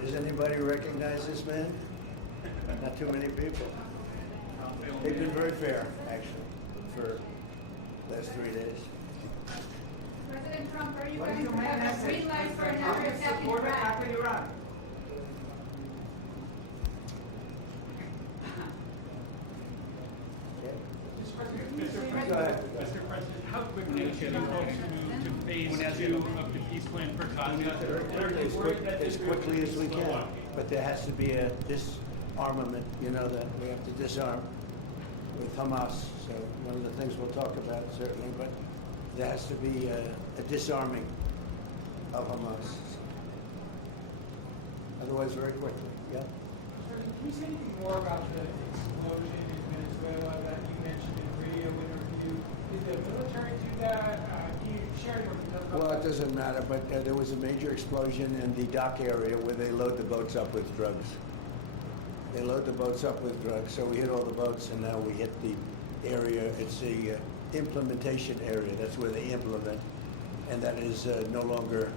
Does anybody recognize this man? Not too many people. They've been very fair, actually, for the last 3 days. President Trump, are you going to have a green light for another attack in Iran? Go ahead. Mr. President, how quickly should you folks move to phase 2 of the peace plan for Gaza? As quickly as we can, but there has to be a disarmament, you know, that we have to disarm with Hamas. So one of the things we'll talk about, certainly, but there has to be a disarming of Hamas. Otherwise, very quickly, yeah? Can you say anything more about the explosion in Venezuela that you mentioned in the radio interview? Did the military do that? Can you share any more details about Well, that? it doesn't matter, but there was a major explosion in the dock area where they load the boats up with drugs. They load the boats up with drugs, so we hit all the boats, and now we hit the area. It's the implementation area. That's where they implement, and that is no longer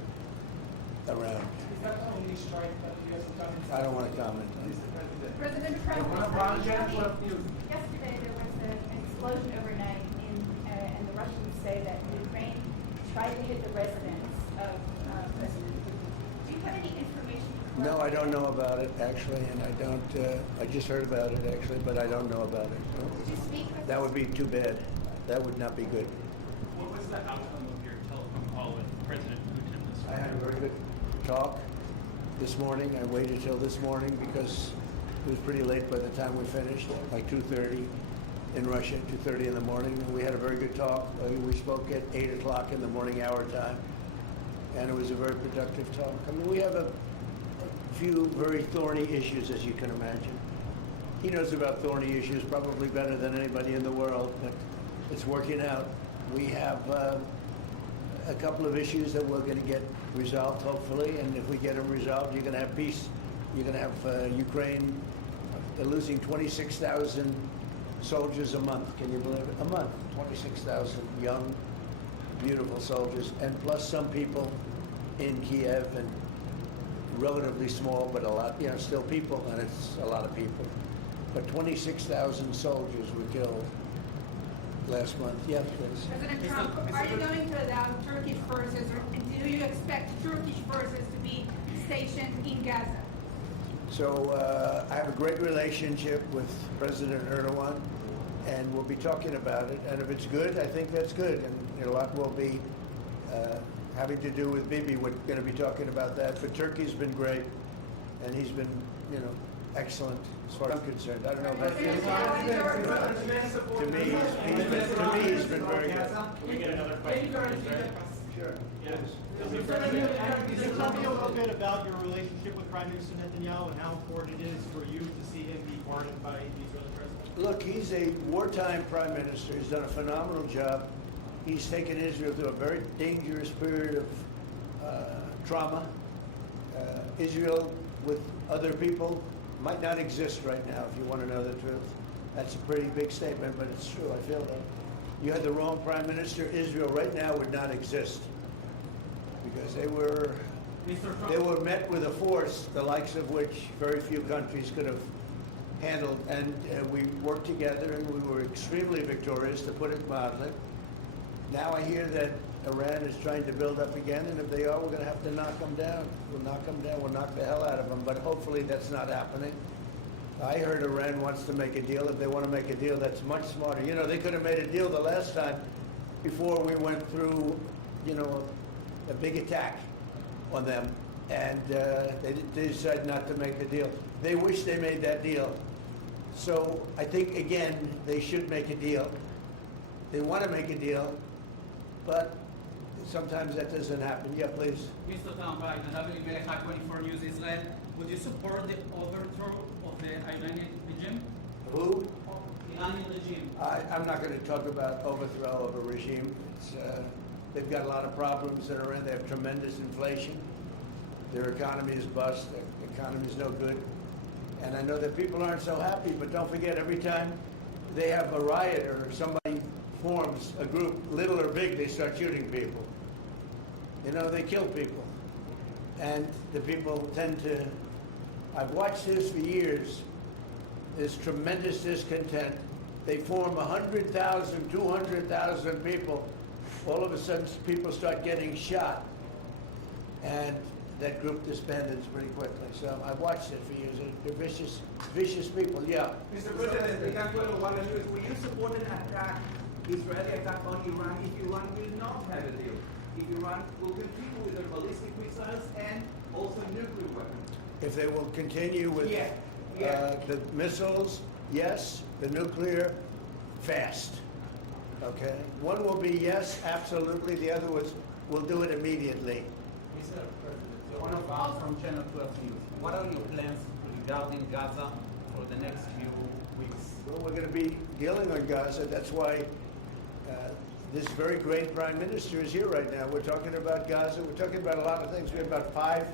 around. Is that the only strike that the U.S. has done? I don't want to comment on it. President Trump, yesterday there was an explosion overnight and the Russians say that Ukraine tried to hit the residence of President Putin. Do you have any information? No, I don't know about it, actually, and I don't, I just heard about it, actually, but I don't know about it. Did you speak with That would be too bad. That would not be good. What was the outcome of your telephone call with President Putin this I had a morning? very good talk this morning. I waited till this morning because it was pretty late by the time we finished, like 2:30 in Russia, 2:30 in the morning. And we had a very good talk. We spoke at 8 o'clock in the morning hour time, and it was a very productive talk. I mean, we have a few very thorny issues, as you can imagine. He knows about thorny issues probably better than anybody in the world, but it's working out. We have a couple of issues that we're going to get resolved, hopefully, and if we get them resolved, you're going to have peace. You're going to have Ukraine. They're losing 26,000 soldiers a month. Can you believe it? A month, 26,000 young, beautiful soldiers, and plus some people in Kiev, and relatively small, but a lot, you know, still people, and it's a lot of people. But 26,000 soldiers were killed last month. Yeah, please. President Trump, are you going to allow Turkish forces, or do you expect Turkish forces to be stationed in Gaza? So I have a great relationship with President Erdogan, and we'll be talking about it. And if it's good, I think that's good. And a lot will be having to do with Bibi. We're going to be talking about that. But Turkey's been great, and he's been, you know, excellent as far as I'm concerned. I don't know about you. To me, he's been very good. Can we get another question? Sure. Yes. Can you tell me a little bit about your relationship with Prime Minister Netanyahu and how important it is for you to see him be pardoned by the Israeli president? Look, he's a wartime prime minister. He's done a phenomenal job. He's taken Israel through a very dangerous period of trauma. Israel, with other people, might not exist right now, if you want to know the truth. That's a pretty big statement, but it's true. I feel that. You had the wrong prime minister. Israel right now would not exist because they were met with a force the likes of which very few countries could have handled, and we worked together, and we were extremely victorious, to put it mildly. Now I hear that Iran is trying to build up again, and if they are, we're going to have to knock them down. We'll knock them down. We'll knock the hell out of them. But hopefully that's not happening. I heard Iran wants to make a deal. If they want to make a deal, that's much smarter. You know, they could have made a deal the last time before we went through, you know, a big attack on them. And they decided not to make the deal. They wish they made that deal. So I think, again, they should make a deal. They want to make a deal, but sometimes that doesn't happen. Yeah, please. Mr. Trump, WMLH 24 News Israel. Would you support the overthrow of the Iranian regime? Who? Iranian regime. I'm not going to talk about overthrow of a regime. They've got a lot of problems that are in. They have tremendous inflation. Their economy is bust. Their economy is no good. And I know that people aren't so happy, but don't forget, every time they have a riot or somebody forms a group, little or big, they start shooting people. You know, they kill people. And the people tend to, I've watched this for years. There's tremendous discontent. They form 100,000, 200,000 people. All of a sudden, people start getting shot. And that group disbands pretty quickly. So I've watched it for years. They're vicious, vicious people, yeah. Mr. President, that's what I want to do. Will you support an attack, Israeli attack on Iran if Iran will not have a deal? If Iran will continue with their ballistic missiles and also nuclear weapons? If they will continue with Yeah. the missiles, yes. The nuclear, fast. Okay? One will be yes, absolutely. The other was, we'll do it immediately. Mr. President, one of us from Channel 12 News. What are your plans regarding Gaza for the next few weeks? Well, we're going to be dealing on Gaza. That's why this very great prime minister is here right now. We're talking about Gaza. We're talking about a lot of things. We have about 5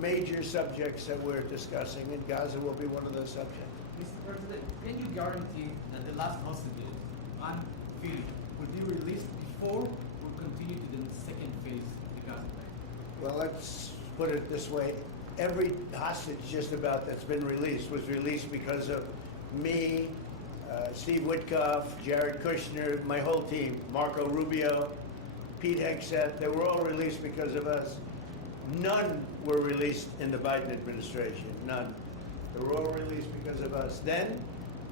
major subjects that we're discussing, and Gaza will be one of those subjects. Mr. President, can you guarantee that the last hostages, Anne Philip, will be released before we continue to the second phase of the Gaza plan? Well, let's put it this way. Every hostage just about that's been released was released because of me, Steve Witkoff, Jared Kushner, my whole team, Marco Rubio, Pete Hegseth. They were all released because of us. None were released in the Biden administration, none. They were all released because of us. Then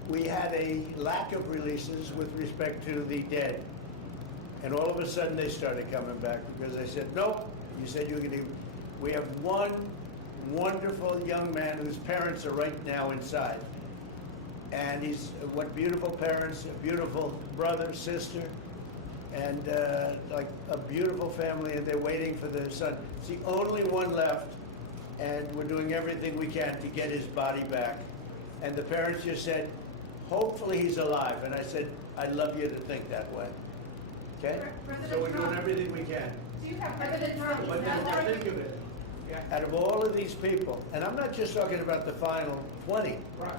we had a lack of releases with respect to the dead. And all of a sudden they started coming back because I said, nope, you said you were going to. We have one wonderful young man whose parents are right now inside. And he's, what beautiful parents, a beautiful brother, sister, and like a beautiful family, and they're waiting for their son. It's the only one left, and we're doing everything we can to get his body back. And the parents just said, hopefully he's alive. And I said, I'd love you to think that way. Okay? So we're doing everything we can. Do you have President Trump? But then think of it. Out of all of these people, and I'm not just talking about the final 20. Right.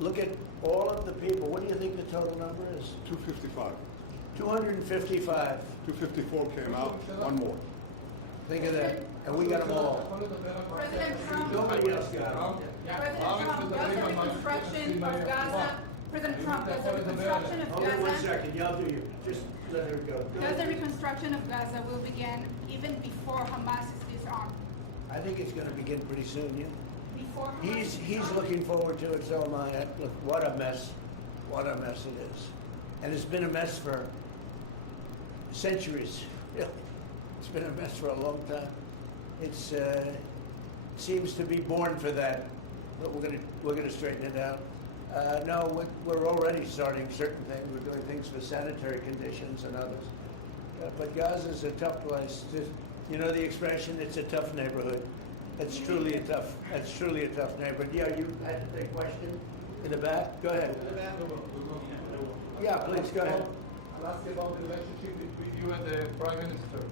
Look at all of the people. What do you think the total number is? 255. 255. 254 came out, one more. Think of that. And we got them all. President Trump, Nobody else got them. President Trump, does the reconstruction of Gaza, President Trump, does the reconstruction of Hold on one Gaza, second. Y'all do you. Just let her go. does the reconstruction of Gaza will begin even before Hamas is disarmed? I think it's going to begin pretty soon, yeah. Before Hamas is He's disarmed? looking forward to it, so am I. Look, what a mess. What a mess it is. And it's been a mess for centuries. Really. It's been a mess for a long time. It's seems to be born for that, but we're gonna straighten it out. No, we're already starting certain things. We're doing things for sanitary conditions and others. But Gaza's a tough place. You know the expression, it's a tough neighborhood. It's truly a tough neighborhood. Yeah, you had a question in the back? Go ahead. Yeah, please, go ahead. I'll ask you about the relationship between you and the Prime Minister.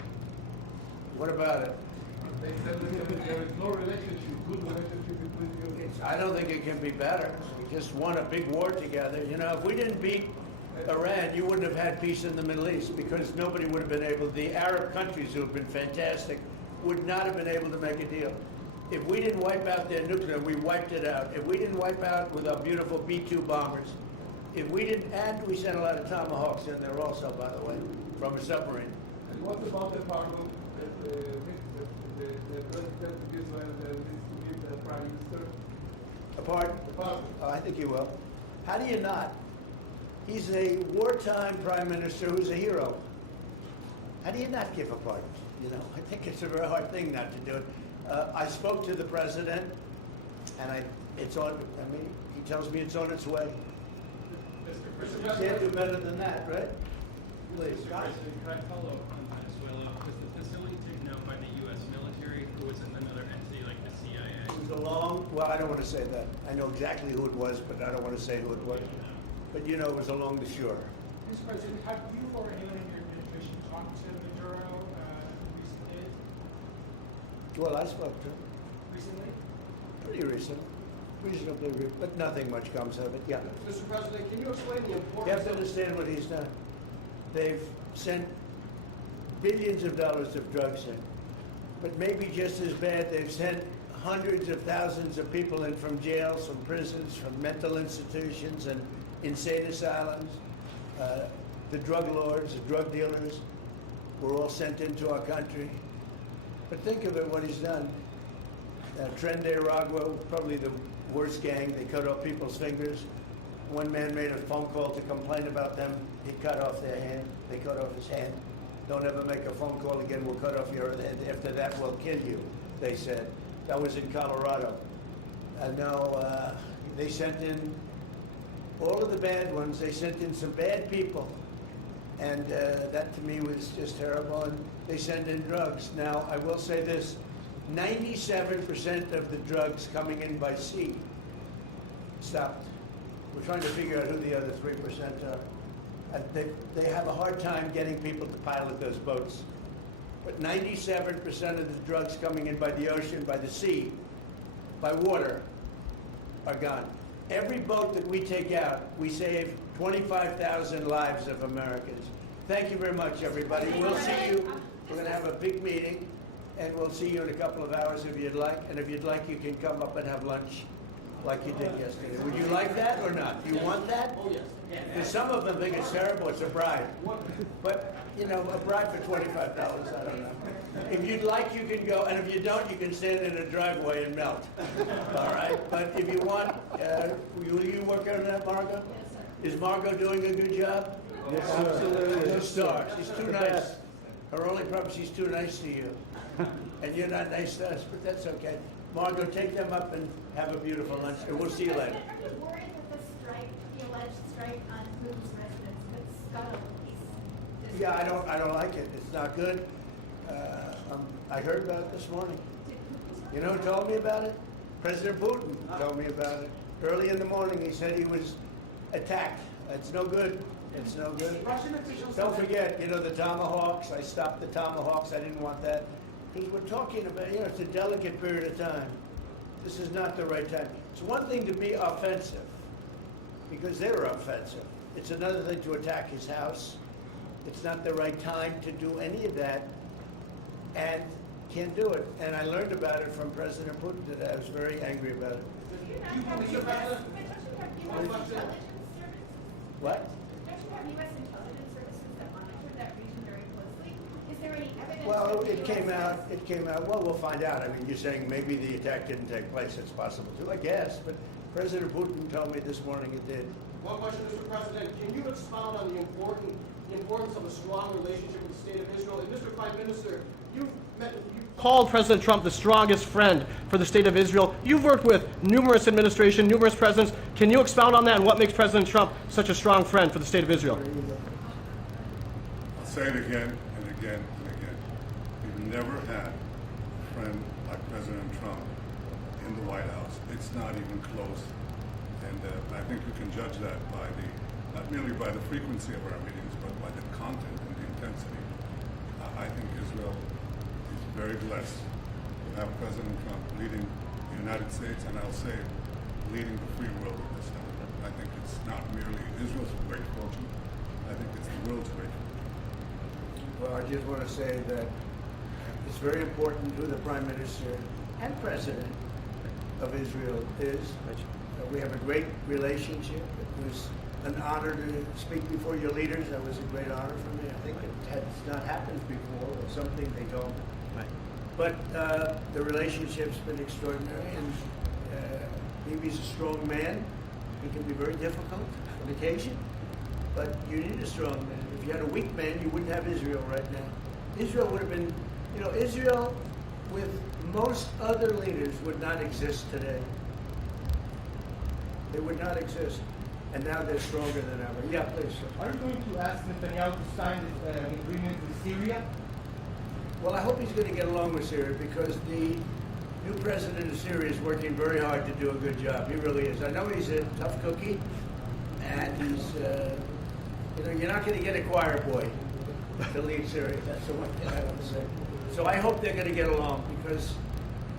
What about it? They said that there is no relationship, good relationship between you. I don't think it can be better. We just won a big war together. You know, if we didn't beat Iran, you wouldn't have had peace in the Middle East because nobody would have been able, the Arab countries who have been fantastic, would not have been able to make a deal. If we didn't wipe out their nuclear, we wiped it out. If we didn't wipe out with our beautiful B-2 bombers, if we didn't, and we sent a lot of Tomahawks in there also, by the way, from a submarine. And what about the embargo that the president of Israel needs to give the prime minister? A pardon? The pardon. Oh, I think he will. How do you not? He's a wartime prime minister who's a hero. How do you not give a pardon? You know, I think it's a very hard thing not to do it. I spoke to the president, and it's on. I mean, he tells me it's on its way. You can't do better than that, right? Please. Mr. President, could I follow up on Venezuela? Was the facility taken out by the U.S. military, or was it another entity like the CIA? It was well, I don't want to say that. I know exactly who it was, but I don't want to say who it was. But you know, it was along the shore. Mr. President, have you or anyone in your administration talked to Maduro recently? Well, I spoke to him Recently? pretty reasonably, but nothing much comes of it. Yeah. Mr. President, can you explain the You importance have to understand what he's done. They've sent billions of dollars of drugs in. But maybe just as bad, they've sent hundreds of thousands of people in from jails, from prisons, from mental institutions and insane asylums. The drug lords, the drug dealers were all sent into our country. But think of it, what he's done. Tren de Aragua, probably the worst gang. They cut off people's fingers. One man made a phone call to complain about them. He cut off their hand. They cut off his hand. Don't ever make a phone call again. We'll cut off your hand. After that, we'll kill you, they said. That was in Colorado. And now they sent in all of the bad ones. They sent in some bad people. And that to me was just terrible. And they send in drugs. Now, I will say this. 97% of the drugs coming in by sea stopped. We're trying to figure out who the other 3% are. And they have a hard time getting people to pilot those boats. But 97% of the drugs coming in by the ocean, by the sea, by water, are gone. Every boat that we take out, we save 25,000 lives of Americans. Thank you very much, everybody. We'll see you. We're going to have a big meeting, and we'll see you in a couple of hours if you'd like. And if you'd like, you can come up and have lunch like you did yesterday. Would you like that or not? Do you want that? Oh, yes. Because some of them think it's terrible. It's a bribe. But, you know, a bribe for $25, I don't know. If you'd like, you can go. And if you don't, you can stand in a driveway and melt. All right? But if you want, will you work on that, Margot? Yes, sir. Is Margot doing a good job? Yes, sir. Absolutely. She's a Yes, star. sir. She's too nice. Her only problem, she's too nice to you. And you're not nice to us, but that's okay. Margot, take them up and have a beautiful lunch, and we'll see you later. Are you worried that the strike, the alleged strike on Putin's residents, could scuttle peace? Yeah, I don't like it. It's not good. I heard about it this morning. You know who told me about it? President Putin told me about it. Early in the morning, he said he was attacked. It's no good. It's no good. Russian officials. Don't forget, you know, the Tomahawks. I stopped the Tomahawks. I didn't want that. Because we're talking about, you know, it's a delicate period of time. This is not the right time. It's one thing to be offensive, because they were offensive. It's another thing to attack his house. It's not the right time to do any of that, and can't do it. And I learned about it from President Putin today. I was very angry about it. Do you not have Mr. President? U.S. intelligence services? What? Don't you have U.S. intelligence services that monitor that region very closely? Is there any evidence? Well, that the it US came out, well, we'll find out. I mean, you're saying maybe the attack didn't take place. It's possible too, I guess. But President Putin told me this morning it did. One question, Mr. President. Can you expound on the importance of a strong relationship with the State of Israel? And Mr. Prime Minister, you called President Trump the strongest friend for the State of Israel. You've worked with numerous administrations, numerous presidents. Can you expound on that and what makes President Trump such a strong friend for the State of Israel? I'll say it again and again and again. We've never had a friend like President Trump in the White House. It's not even close. And I think you can judge that by not merely by the frequency of our meetings, but by the content and the intensity. I think Israel is very blessed to have President Trump leading the United States, and I'll say leading the free world at this time. I think it's not merely Israel's great fortune. I think it's the world's great fortune. Well, I just want to say that it's very important who the Prime Minister and President of Israel is. We have a great relationship. It was an honor to speak before your leaders. That was a great honor for me. I think it has not happened before, or something they told me. Right. But the relationship's been extraordinary, and Bibi's a strong man. He can be very difficult on occasion, but you need a strong man. If you had a weak man, you wouldn't have Israel right now. Israel would have been, Israel with most other leaders would not exist today. They would not exist. And now they're stronger than ever. Yeah, please, sir. Are you going to ask Netanyahu to sign this agreement with Syria? Well, I hope he's going to get along with Syria, because the new president of Syria is working very hard to do a good job. He really is. I know he's a tough cookie, and he's, you're not going to get a choir boy to lead Syria. That's the one thing I want to say. So I hope they're going to get along, because,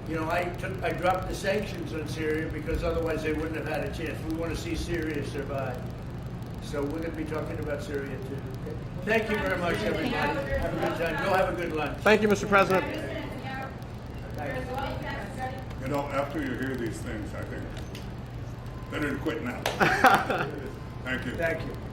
I dropped the sanctions on Syria because otherwise they wouldn't have had a chance. We want to see Syria survive. So we're going to be talking about Syria too. Thank you very much, everybody. Have a good time. Go have a good lunch. Thank you, Mr. President. After you hear these things, I think better to quit now. Thank you. Thank you.